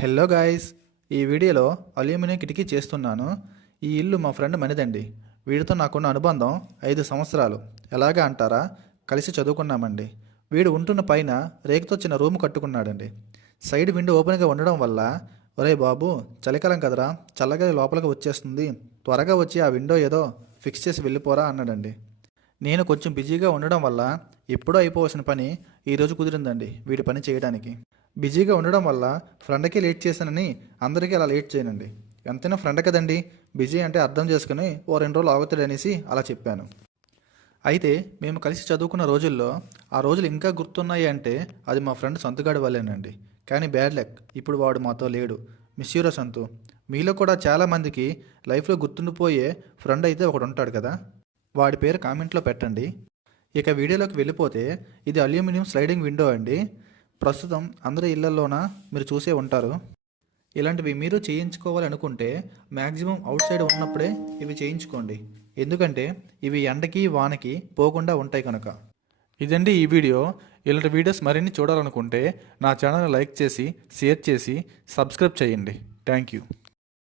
Hello guys ఈ వీడియోలో aluminium కిటికీ చేస్తున్నాను. ఈ ఇల్లు మా ఫ్రెండ్ మనిదండి. వీడితో నాకున్న అనుబంధం ఐదు సంవత్సరాలు. ఎలాగా అంటారా? కలిసి చదువుకున్నామండి. వీడు ఉంటున్న పైన రేకుతో చిన్న రూమ్ కట్టుకున్నాడండి. సైడ్ విండో ఓపెన్గా ఉండడం వల్ల ఒరే బాబు చలికాలం కదరా చల్లగా లోపలికి వచ్చేస్తుంది. త్వరగా వచ్చి ఆ విండో ఏదో ఫిక్స్ చేసి వెళ్ళిపోరా అన్నాడండి. నేను కొంచెం బిజీగా ఉండడం వల్ల ఎప్పుడో అయిపోవాల్సిన పని ఈరోజు కుదిరిందండి వీడి పని చేయడానికి. బిజీగా ఉండడం వల్ల ఫ్రెండ్కి లేట్ చేశానని అందరికీ అలా లేట్ చేయనండి. ఎంతైనా ఫ్రెండ్ కదండి బిజీ అంటే అర్థం చేసుకుని ఓ రెండు రోజులు ఆగుతాడు అనేసి అలా చెప్పాను. అయితే మేము కలిసి చదువుకున్న రోజుల్లో ఆ రోజులు ఇంకా గుర్తున్నాయి అంటే అది మా ఫ్రెండ్ సొంతగాడి వల్లేనండి. కానీ బ్యాడ్ లక్ ఇప్పుడు వాడు మాతో లేడు. మిస్యూర సంతు మీలో కూడా చాలామందికి లైఫ్లో గుర్తుండిపోయే ఫ్రెండ్ అయితే ఒకడు ఉంటాడు కదా? వాడి పేరు కామెంట్లో పెట్టండి. ఇక వీడియోలోకి వెళ్ళిపోతే ఇది అల్యూమినియం స్లైడింగ్ విండో అండి. ప్రస్తుతం అందరి ఇళ్ళలోన మీరు చూసే ఉంటారు. ఇలాంటివి మీరు చేయించుకోవాలనుకుంటే మ్యాక్సిమం అవుట్ సైడ్ ఉన్నప్పుడే ఇవి చేయించుకోండి. ఎందుకంటే ఇవి ఎండకి వానకి పోకుండా ఉంటాయి కనుక. ఇదండి ఈ వీడియో. ఇలాంటి వీడియోస్ మరిన్ని చూడాలనుకుంటే నా ఛానల్ లైక్ చేసి షేర్ చేసి సబ్స్క్రైబ్ చేయండి. Thank you